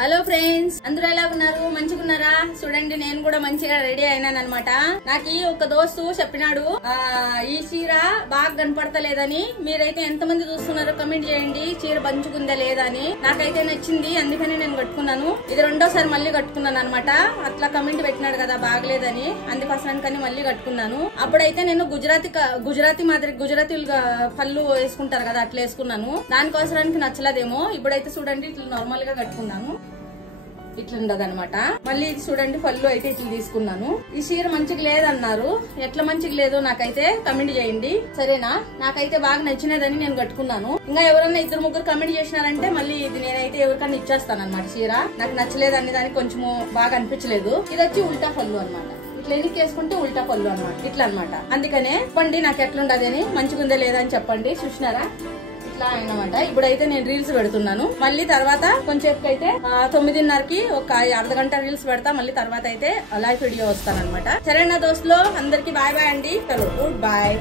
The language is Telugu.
హలో ఫ్రెండ్స్, అందరూ ఎలా ఉన్నారు? మంచిగా ఉన్నారా? చూడండి, నేను కూడా మంచిగా రెడీ అయినాను అనమాట. నాకు ఒక దోస్తు చెప్పినాడు ఈ చీర బాగా కనపడతలేదని. మీరైతే ఎంతమంది చూస్తున్నారో కమెంట్ చేయండి, చీర మంచిగుందా లేదా అని. నాకైతే నచ్చింది, అందుకని నేను కట్టుకున్నాను. ఇది రెండోసారి మళ్ళీ కట్టుకున్నాను అనమాట. అట్లా కమెంట్ పెట్టినాడు కదా బాగలేదని, అందుకోసానికని మళ్ళీ కట్టుకున్నాను. అప్పుడైతే నేను గుజరాతీ మాదిరి గుజరాతీలుగా పళ్ళు వేసుకుంటారు కదా, అట్లా వేసుకున్నాను. దానికోసానికి నచ్చలేదేమో. ఇప్పుడైతే చూడండి, ఇట్లా నార్మల్ గా కట్టుకున్నాను. ఇట్లా ఉండదన్నమాట. మళ్ళీ ఇది చూడండి, పళ్ళు అయితే ఇట్లా తీసుకున్నాను. ఈ చీర మంచిగా లేదన్నారు. ఎట్లా మంచిగా లేదో నాకైతే కమెంట్ చేయండి, సరేనా? నాకైతే బాగా నచ్చినదని నేను కట్టుకున్నాను. ఇంకా ఎవరన్నా ఇద్దరు ముగ్గురు కమెంట్ చేసినారంటే మళ్ళీ ఇది నేనైతే ఎవరికన్నా ఇచ్చేస్తాను అనమాట. చీర నాకు నచ్చలేదు అనే దానికి కొంచెము బాగా అనిపించలేదు. ఇది వచ్చి ఉల్టా పళ్ళు అనమాట. ఇట్లా ఎనికి వేసుకుంటే ఉల్టా పళ్ళు అనమాట. ఇట్లా అనమాట. అందుకనే చెప్పండి నాకు ఎట్లుండదు అని, మంచిగుందా లేదా అని చెప్పండి. చూసినారా ఇట్లా అయినమాట. ఇప్పుడైతే నేను రీల్స్ పెడుతున్నాను. మళ్ళీ తర్వాత కొంచెంసేపు అయితే 9:30కి ఒక అర్ధగంట రీల్స్ పెడతా. మళ్ళీ తర్వాత అయితే లైవ్ వీడియో వస్తాను అనమాట. సరేనా దోస్తులు, అందరికి బాయ్ బాయ్ అండి. చలో గుడ్ బాయ్.